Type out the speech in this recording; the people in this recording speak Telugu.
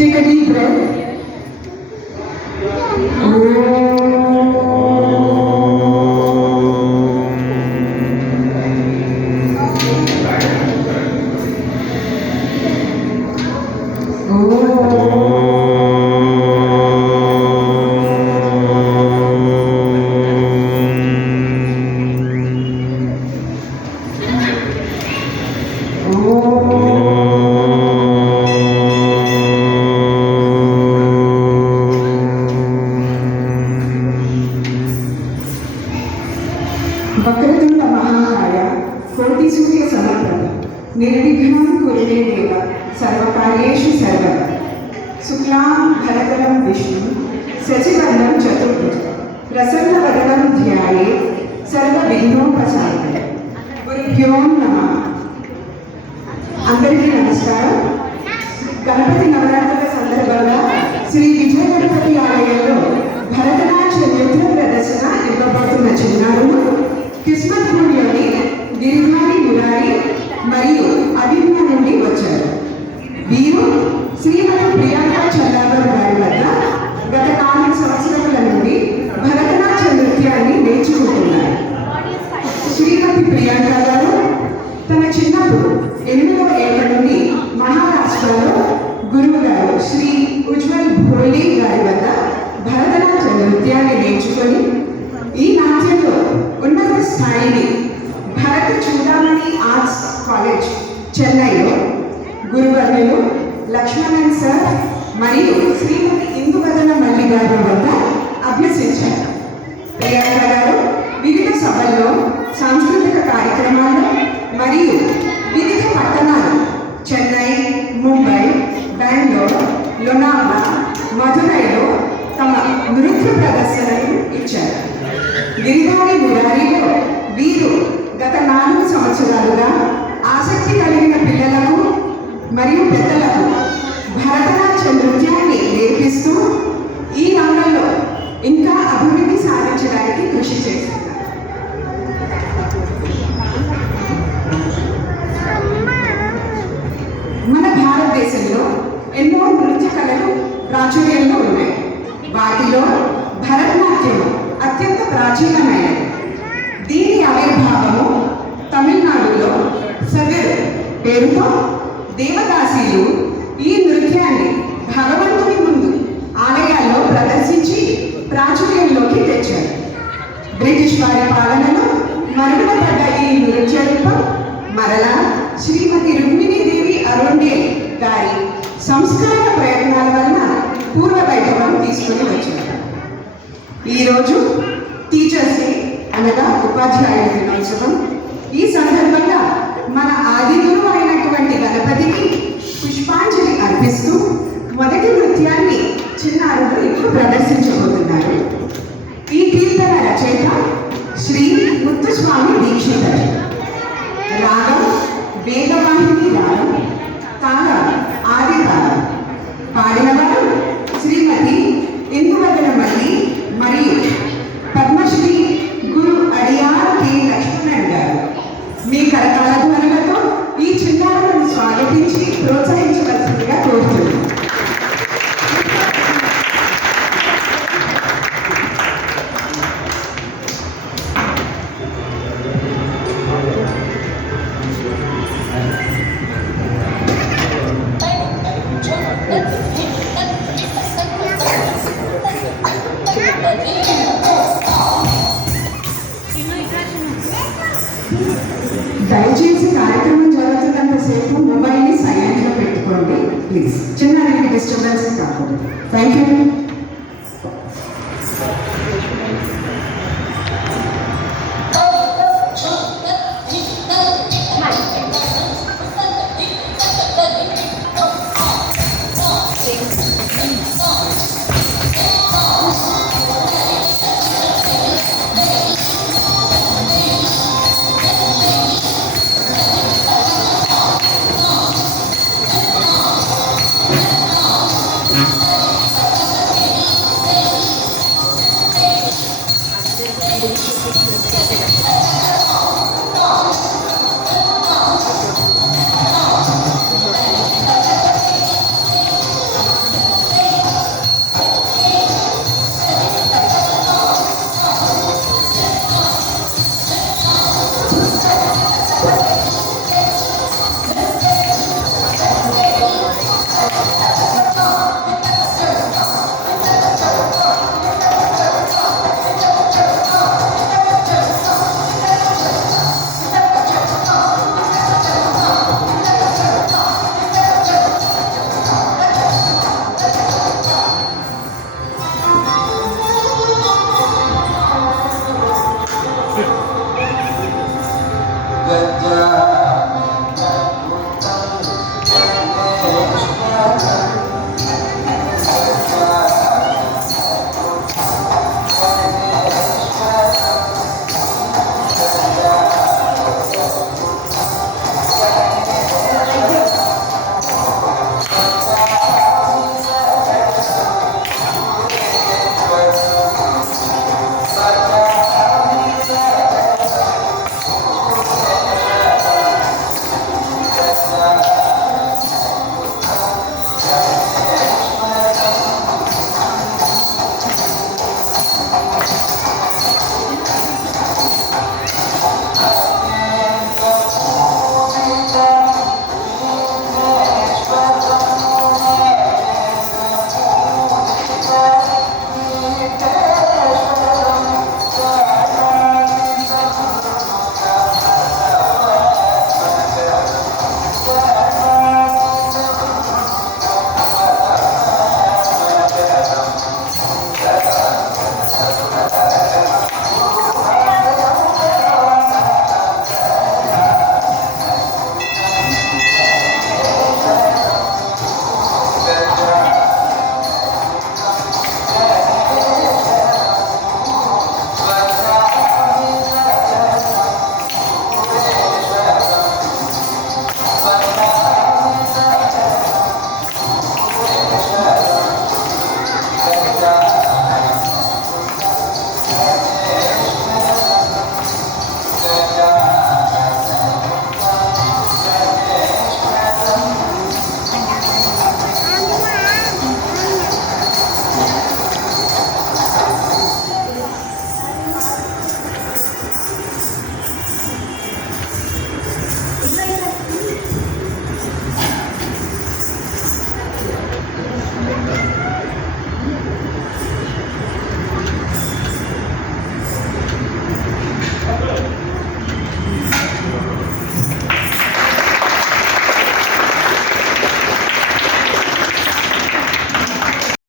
Take a deep breath. Vakratunda మహాకాయ కోటి సూర్య సమప్రభ నిర్విఘ్నం కురుమే దేవ సర్వకార్యేషు సర్వదా శుక్లాం భరతరం విష్ణు శశివర్ణం చతుర్భుజ ప్రసన్నవదనం ధ్యాయే సర్వవిఘ్నోపశాంతయే. గురుభ్యో నమః. అందరికీ నమస్కారం. గణపతి నవరాత్రుల సందర్భంగా శ్రీ విజయ గణపతి ఆలయంలో భరతనాట్య నృత్య ప్రదర్శన ఇవ్వబోతున్న చిన్నారులు కిస్మత్పూర్లోని గిరిధారి మురారి మరియు అభిజ్ఞ నుండి వచ్చారు. వీరు శ్రీమతి ప్రియాంక చల్లాబర్ గారి వద్ద గత 4 సంవత్సరాల నుండి భరతనాట్య నృత్యాన్ని నేర్చుకుంటున్నారు. శ్రీమతి ప్రియాంక గారు తన చిన్నప్పుడు 8వ ఏళ్ల నుండి మహారాష్ట్రలో గురువు గారు శ్రీ ఉజ్వల్ భోలే గారి వద్ద భరతనాట్య నృత్యాన్ని నేర్చుకొని ఈ నాట్యంలో ఉన్నత స్థాయిని భరత చూడామణి ఆర్ట్స్ కాలేజ్ చెన్నైలో గురువర్యులు లక్ష్మణన్ సార్ మరియు శ్రీమతి ఇందువదన మల్లి గారి వద్ద అభ్యసించారు. ప్రియాంక గారు వివిధ సభల్లో సాంస్కృతిక కార్యక్రమాలు మరియు వివిధ పట్టణాలు చెన్నై, ముంబై, బెంగళూరు, లోనావాలా, మధురైలో తమ నృత్య ప్రదర్శనలు ఇచ్చారు. గిరిధారి మురారిలో వీరు గత 4 సంవత్సరాలుగా ఆసక్తి కలిగిన పిల్లలకు మరియు పెద్దలకు భరతనాట్య నృత్యాన్ని నేర్పిస్తూ ఈ రంగంలో ఇంకా అభివృద్ధి సాధించడానికి కృషి చేస్తున్నారు. మన భారతదేశంలో ఎన్నో నృత్య కళలు ప్రాచుర్యంలో ఉన్నాయి. వాటిలో భరతనాట్యం అత్యంత ప్రాచీనమైనది. దీని ఆవిర్భావము తమిళనాడులో సగర్ పేరుతో దేవదాసీలు ఈ నృత్యాన్ని భగవంతుని ముందు ఆలయాల్లో ప్రదర్శించి ప్రాచుర్యంలోకి తెచ్చారు. బ్రిటిష్ వారి పాలనలో మరుగున పడ్డ ఈ నృత్య రూపం మరలా శ్రీమతి రుక్మిణీదేవి అరుండేల్ గారి సంస్కరణ ప్రయత్నాల వలన పూర్వ వైభవం తీసుకుని వచ్చారు. ఈరోజు టీచర్స్ డే అనగా ఉపాధ్యాయుల దినోత్సవం. ఈ సందర్భంగా మన ఆది గురువు అయినటువంటి గణపతికి పుష్పాంజలి అర్పిస్తూ మొదటి నృత్యాన్ని చిన్నారులు ఇప్పుడు ప్రదర్శించబోతున్నారు. ఈ కీర్తన రచయిత శ్రీ ముత్తుస్వామి దీక్షితర్. రాగం వేగవాహిని రాగం, తాళం ఆది తాళం. పాడినవారు శ్రీమతి ఇందువదన మల్లి మరియు పద్మశ్రీ గురు అడియార్ కె లక్ష్మణన్ గారు. మీ కరతాళ ధ్వనులతో ఈ చిన్నారులను స్వాగతించి ప్రోత్సహించవలసిందిగా కోరుతున్నాను. దయచేసి కార్యక్రమం జరుగుతున్నంతసేపు మొబైల్ని సైలెంట్లో పెట్టుకోండి ప్లీజ్. చిన్నారికి డిస్టర్బెన్స్ కాకూడదు. Thank you.